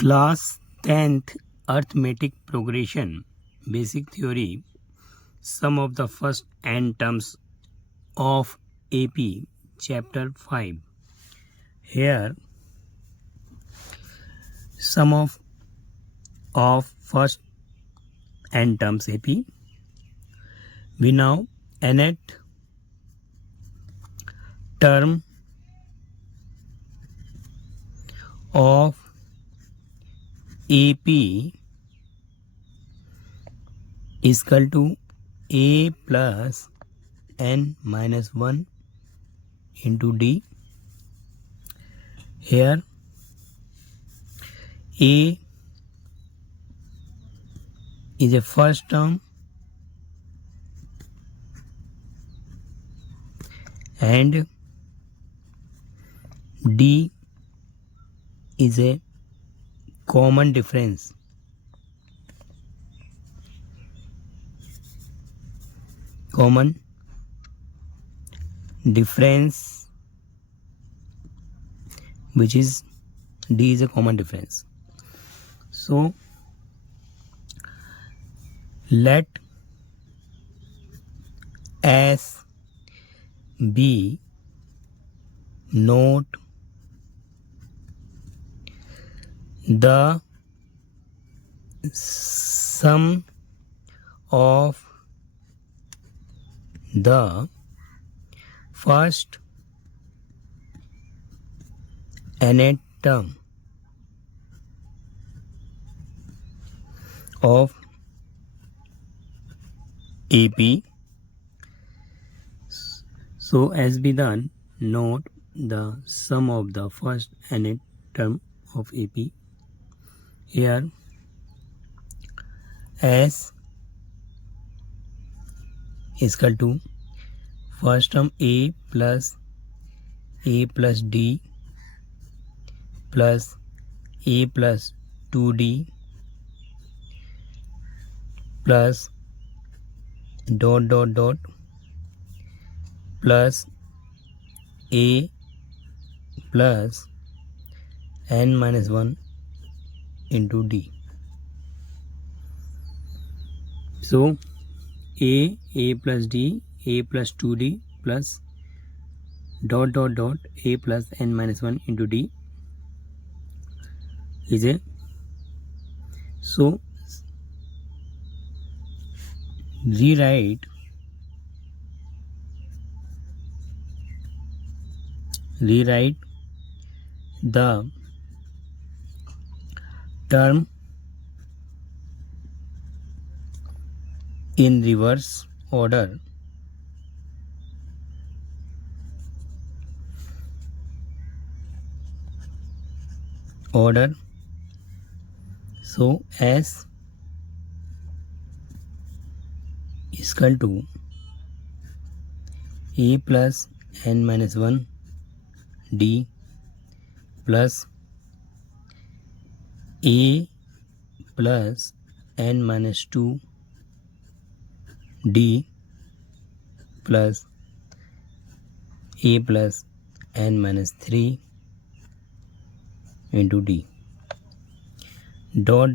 Class 10th Arithmetic Progression Basic Theory. Sum of the first n terms of AP Chapter 5. Here sum of first n terms AP. We now nth term of AP is equal to A plus n minus 1 into D. Here A is a first term and D is a common difference. Which is D is a common difference. So let S be not the sum of the first nth term of AP. So as be done, note the sum of the first nth term of AP. Here S is equal to first term A plus D plus A plus 2D plus dot plus A plus n minus 1 into D. So A plus D, A plus 2D plus dot A plus n minus 1 into D is a, so rewrite the term in reverse order. So S is equal to A plus n minus 1 D plus A plus n minus 2 D plus A plus n minus 3 into D dot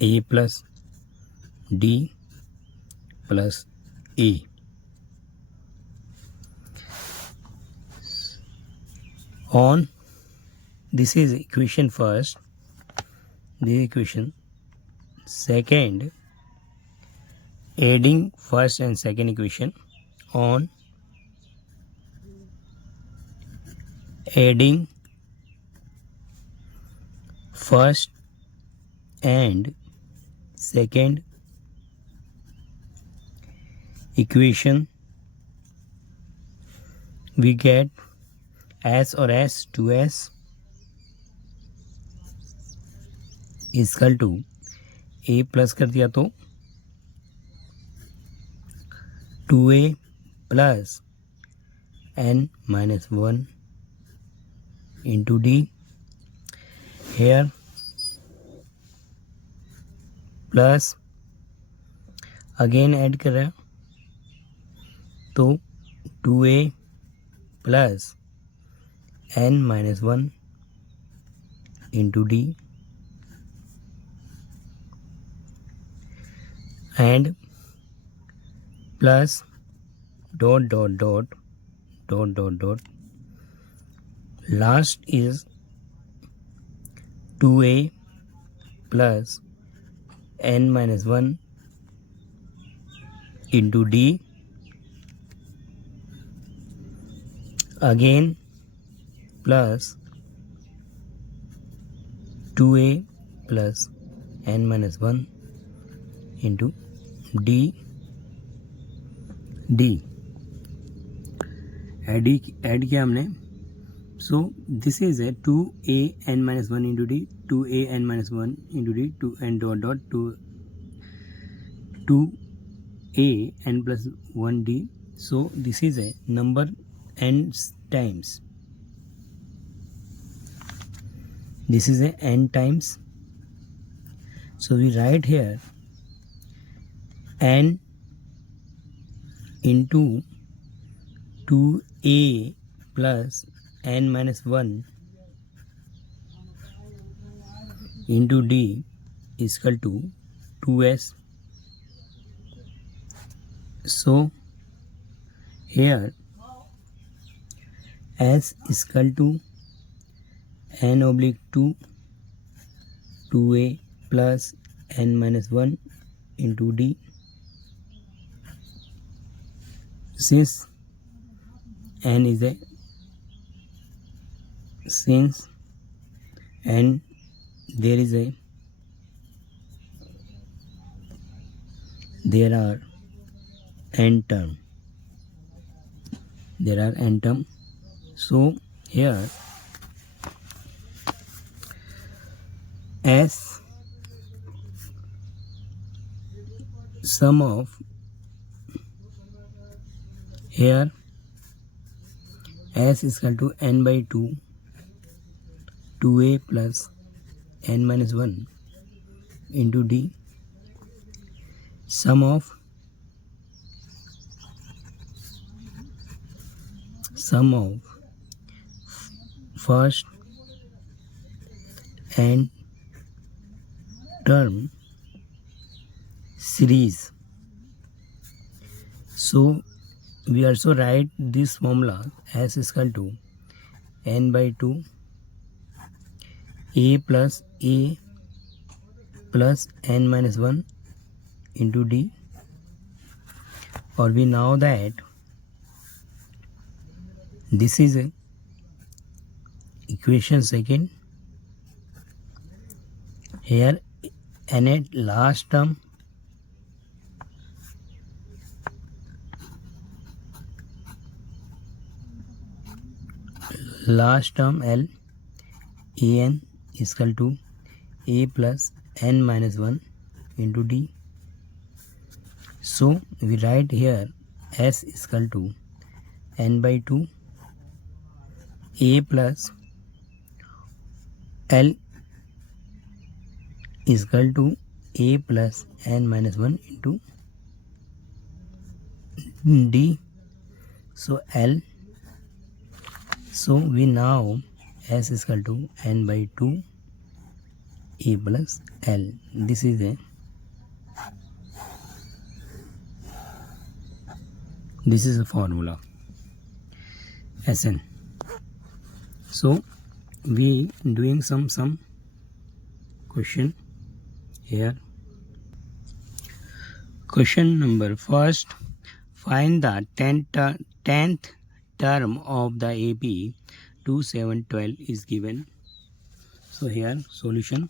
A plus D plus A. On this is equation first, this equation second, adding first and second equation. On adding first and second equation, we get S or S 2S is equal to A plus कर दिया तो 2A plus n minus 1 into D. Here plus again add कर रहा है तो 2A plus n minus 1 into D and plus dot dot dot dot dot dot. Last is 2a plus n minus 1 into D again plus 2a plus n minus 1 into D add किया हमने. So this is a 2a n minus 1 into D, 2a n minus 1 into D, 2 and dot dot 2a n plus 1 D. So this is a number n times. This is a n times. So we write here n into 2a plus n minus 1 into D is equal to 2s. So here s is equal to n oblique 2 2a plus n minus 1 into D. Since n is a there are n term. So here s sum of here s is equal to n by 2 2a plus n minus 1 into D. Sum of first and term series. So we also write this formula s is equal to n by 2 a plus n minus 1 into D. Or we know that this is a equation second. Here n at last term L an is equal to a plus n minus 1 into D. So we write here s is equal to n by 2 a plus L is equal to a plus n minus 1 into D. So L. So we now s is equal to n by 2 a plus L. This is a formula Sn. So we doing some question here. Question number first, find the 10th term of the AP 2 7 12 is given. So here solution.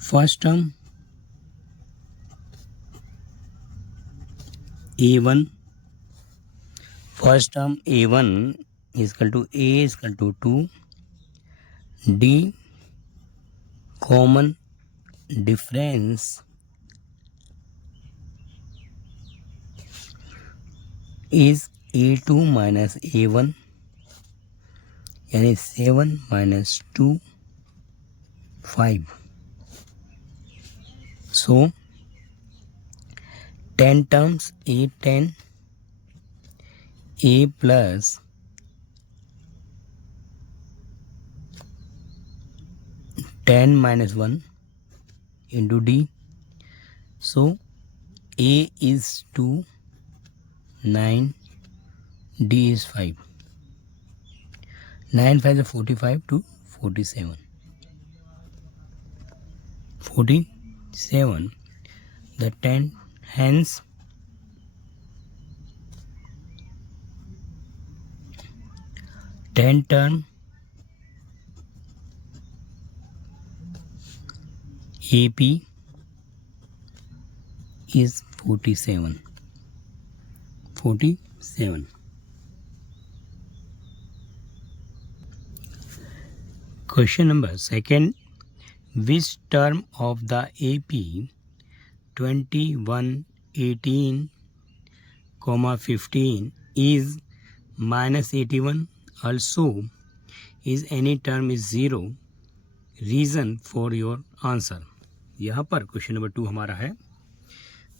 First term A1. First term A1 is equal to A is equal to 2. D common difference is A2 minus A1, यानी 7 minus 2 5. So 10 terms A10 A plus 10 minus 1 into D. So A is 2, 9, D is 5. 9 5 is 45 to 47. 47. The 10, hence 10 term AP is 47. 47. Question number second. Which term of the AP 21, 18, 15 is minus 81? Also, is any term is 0? Reason for your answer. यहाँ पर question number 2 हमारा है,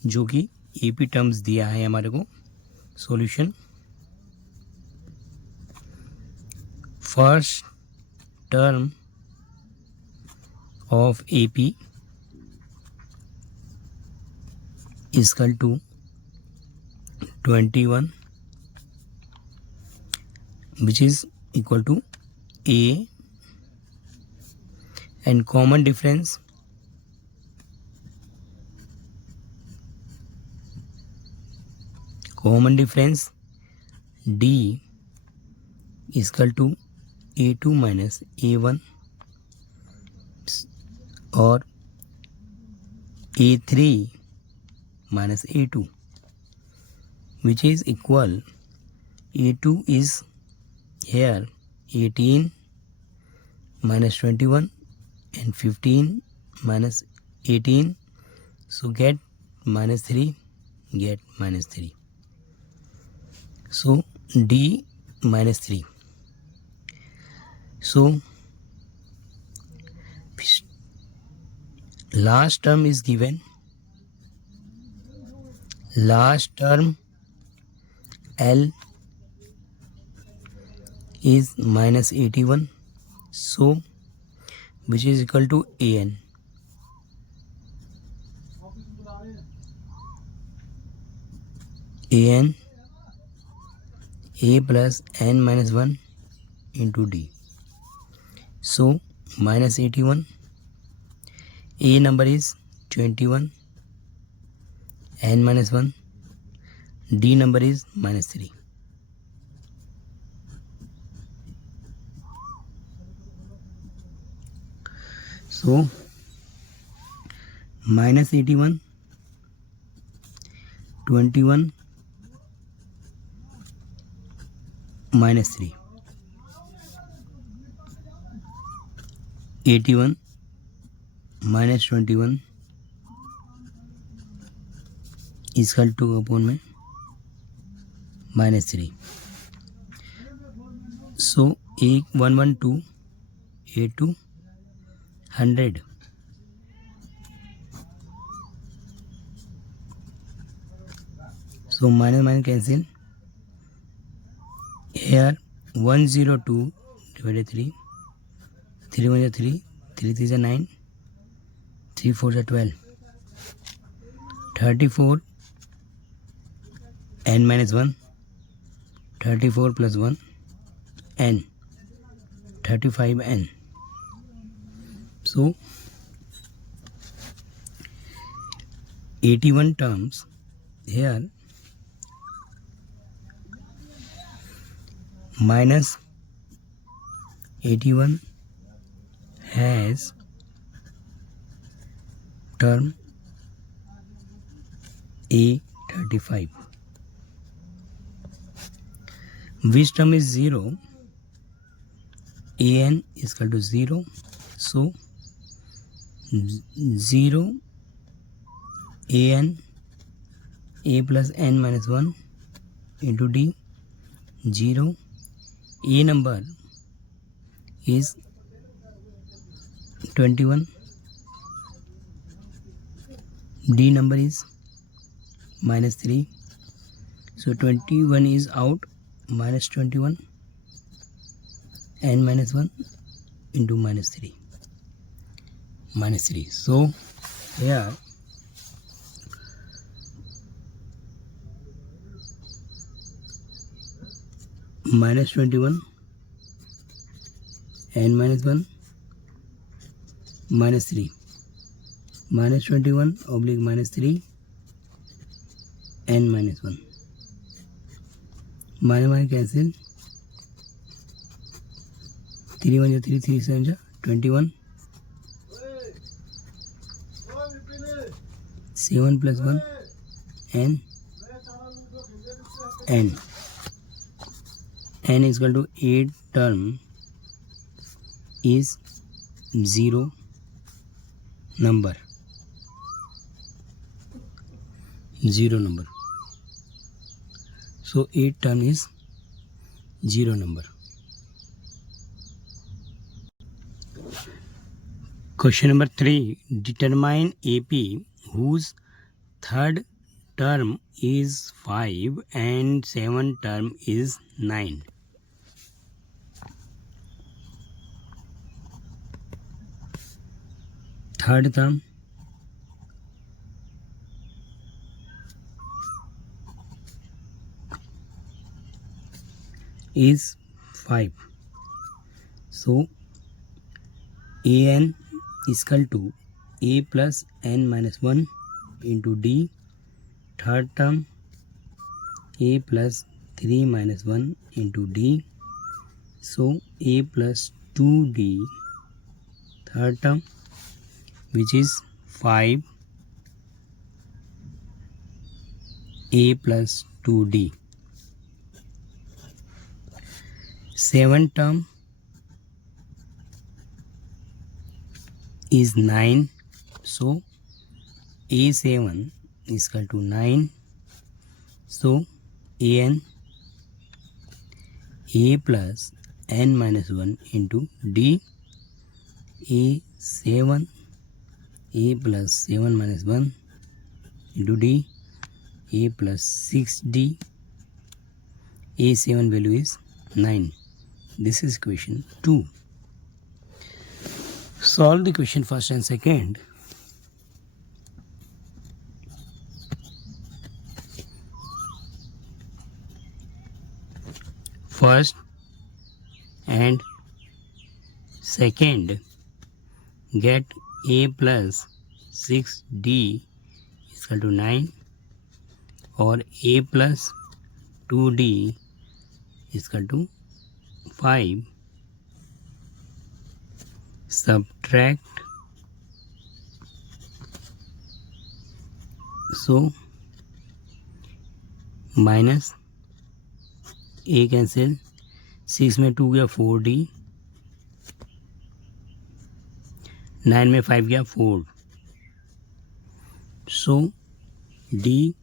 जो कि AP terms दिया है हमारे को. Solution. First term of AP is equal to 21, which is equal to A, and common difference D is equal to A2 minus A1 or A3 minus A2, which is equal. A2 is here 18 minus 21 and 15 minus 18, so get minus 3, get minus 3. So D minus 3. So last term is given. Last term L is minus 81. So which is equal to AN. AN A plus N minus 1 into D. So minus 81. A number is 21, N minus 1, D number is minus 3. So minus 81, 21, minus 3, 81 minus 21 is equal to upon में minus 3. So A 112, A2 100. So minus minus cancel. Here 102 divided 3. 3 1 is 3. 3 3 is 9. 3 4 is 12. 34 n minus 1. 34 plus 1 n. 35 n. So 81 terms here. Minus 81 has term A35. Which term is 0? AN is equal to 0. So 0 AN A plus N minus 1 into D. 0 A number is 21. D number is minus 3. So 21 is out. Minus 21 n minus 1 into minus 3. minus 3. So here minus 21 n minus 1 minus 3 minus 21 oblique minus 3 n minus 1 minus cancel 3 1 3 3 7 21 7 plus 1 n n is equal to 8 term is 0 number. So 8 term is 0 number. Question number 3. Determine AP whose third term is 5 and 7 term is 9. Third term is 5. So an is equal to a plus n minus 1 into d. Third term a plus 3 minus 1 into d. So a plus 2d. Third term, which is 5 a plus 2d. Seventh term is 9. So a7 is equal to 9. So an a plus n minus 1 into d. a7 a plus 7 minus 1 into d. a plus 6d. a7 value is 9. This is question 2. Solve the question first and second. First and second, get a plus 6d is equal to 9 or a plus 2d is equal to 5. Subtract. So minus a cancel 6 में 2 गया 4d 9 में 5 गया 4. So d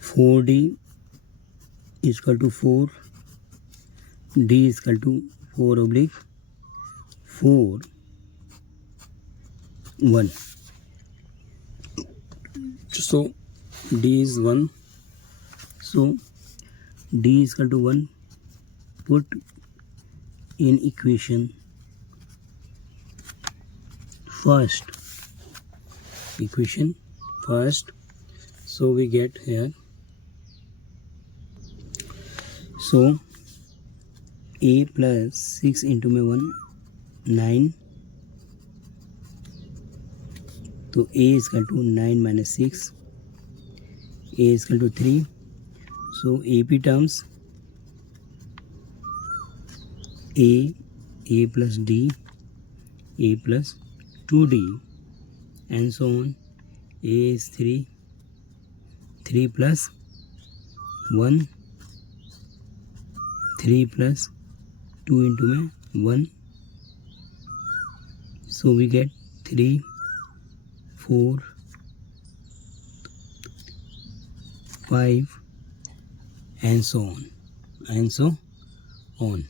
4d is equal to 4. D is equal to 4 oblique 4 1. So D is 1. So D is equal to 1. Put in equation first. Equation first. So we get here. So a plus 6 into में 1 9. तो a is equal to 9 minus 6. A is equal to 3. So AP terms A plus D, A plus 2D, and so on. A is 3. 3 plus 1. 3 plus 2 into में 1. So we get 3, 4, 5, and so on, and so on,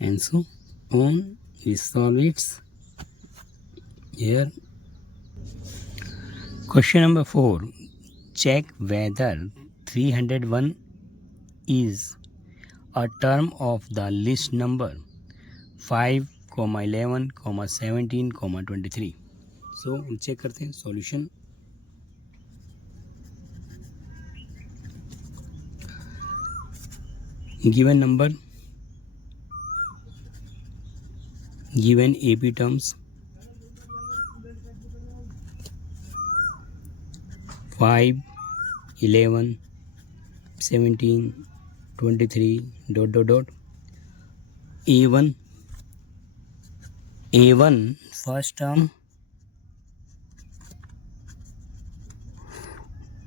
and so on. We solve it here. Question number 4. Check whether 301 is a term of the list number 5, 11, 17, 23. So हम check करते हैं solution. Given number, given AP terms 5, 11, 17, 23 ... A1 first term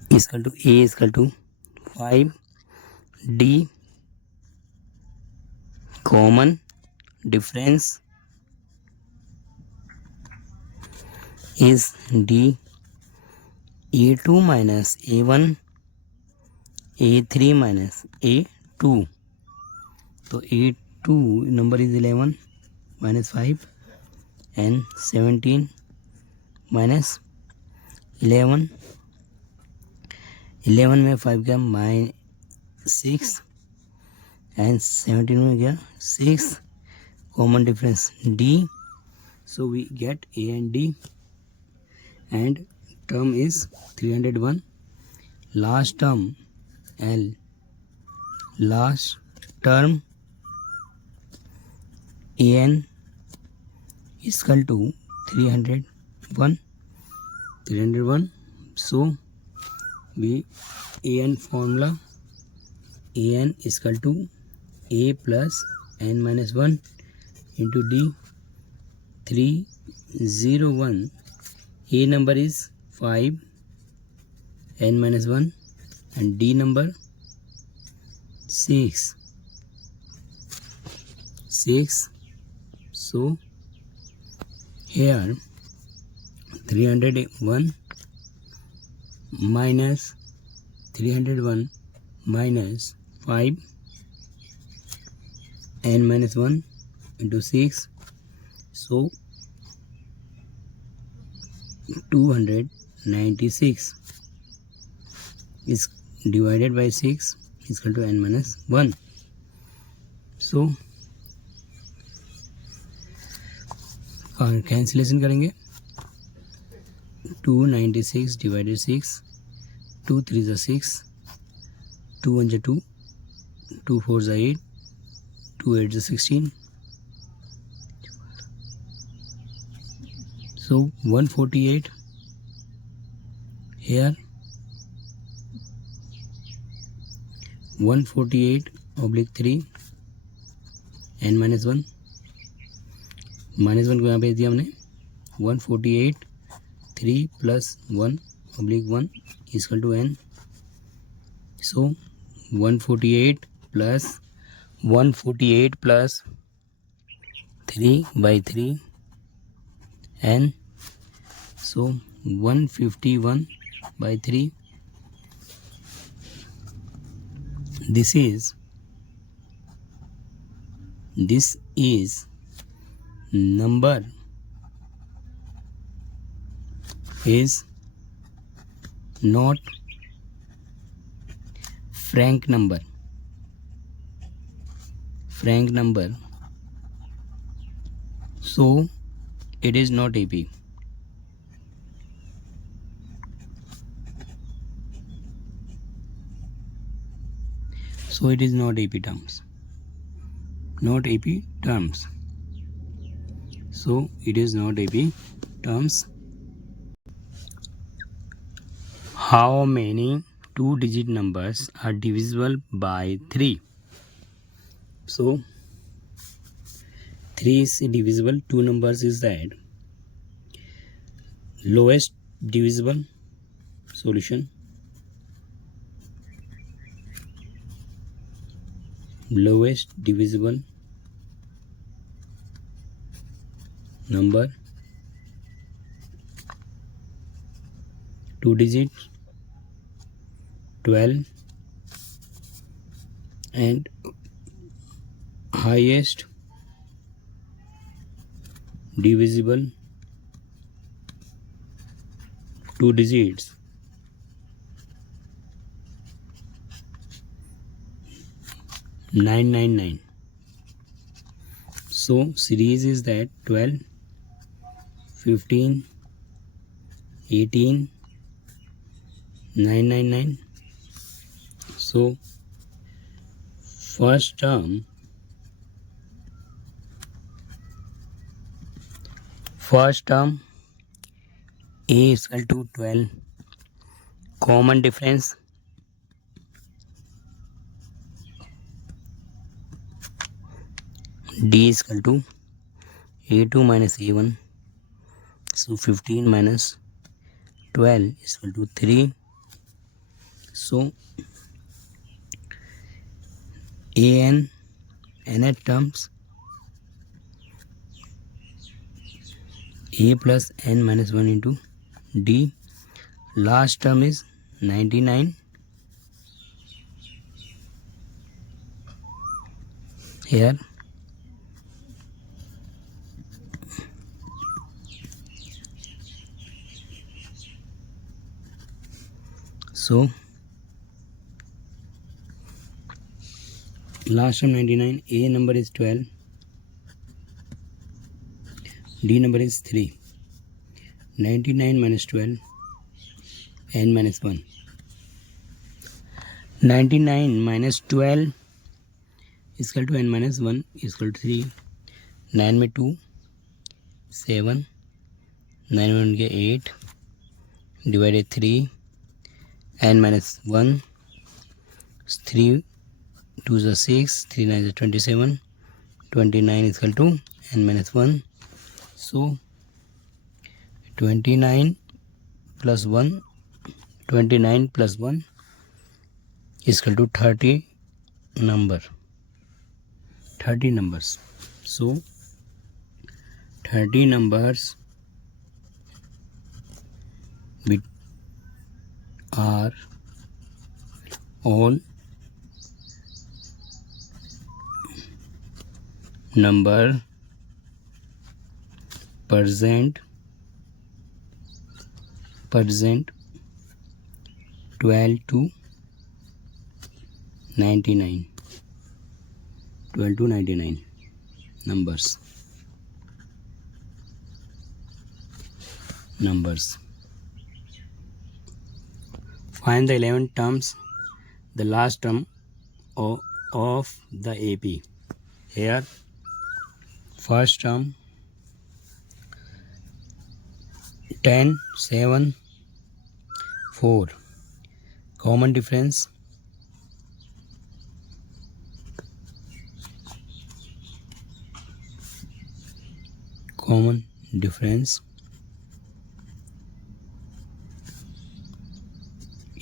is equal to A is equal to 5, D common difference is D, A2 minus A1, A3 minus A2. So A2 number is 11 minus 5 and 17 minus 11. 11 में 5 गया -6 and 17 में गया 6. Common difference D. So we get A and D, and term is 301. Last term L. Last term AN is equal to 301. So we AN formula, AN is equal to A plus N minus 1 into D. 301. A number is 5, N minus 1, and D number 6. So here 301 minus 5, N minus 1 into 6. So 296 is divided by 6 is equal to N minus 1. So cancellation करेंगे. 296 divided 6, 2 3 is 6, 2 1 is 2, 2 4 is 8, 2 8 is 16. So 148 here, 148/3 N minus 1. -1 को यहाँ भेज दिया हमने. 148 3 plus 1/1 is equal to N. So 148 plus 3/3 N. So 151/3. This is number is not frank number. So it is not AP. So it is not AP terms. So it is not AP terms. How many 2-digit numbers are divisible by 3? So 3 is divisible. 2 numbers is that lowest divisible solution. Lowest divisible number, 2 digits, 12, and highest divisible 2 digits, 999. So series is that 12, 15, 18, 999. So first term A is equal to 12. Common difference D is equal to A2 minus A1. So 15 minus 12 is equal to 3. So an nth terms a plus n minus 1 into d. Last term is 99 here. So last term 99, a number is 12, d number is 3. 99 minus 12, n minus 1. 99 minus 12 is equal to n minus 1 is equal to 3. 9 में 2, 7, 9 में 1 के 8, divided 3, n minus 1, 3 2 is 6, 3 9 is 27, 29 is equal to n minus 1. So 29 plus 1 is equal to 30 numbers. So 30 numbers are all number present 12 to 99 numbers. Find the 11 terms, the last term of the AP. Here first term 10, 7, 4. Common difference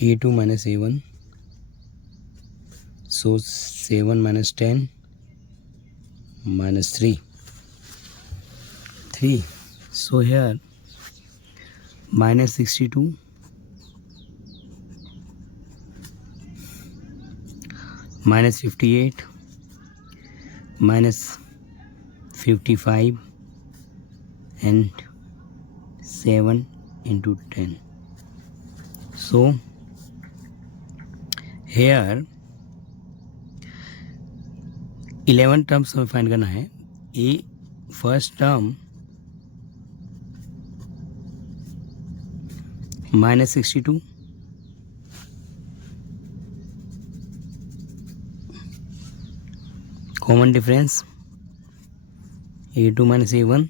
A2 minus A1. So 7 minus 10 minus 3. So here minus 62 minus 58 minus 55 and 7 into 10. So here 11 terms हमें find करना है. ए first term minus 62 common difference A2 minus A1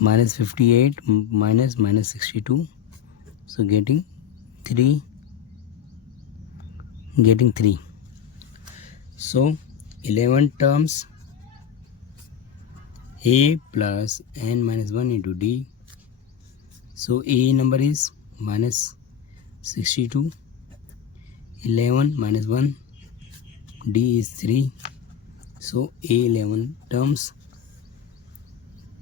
minus 58 minus 62, so getting 3. So 11 terms A plus n minus 1 into d. So A number is minus 62, 11 minus 1, d is 3. So A 11 terms,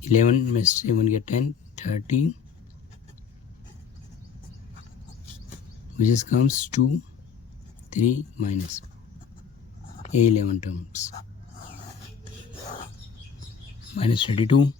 11 minus 7 get 10, 30, which is comes 2, 3 minus A 11 terms minus 32.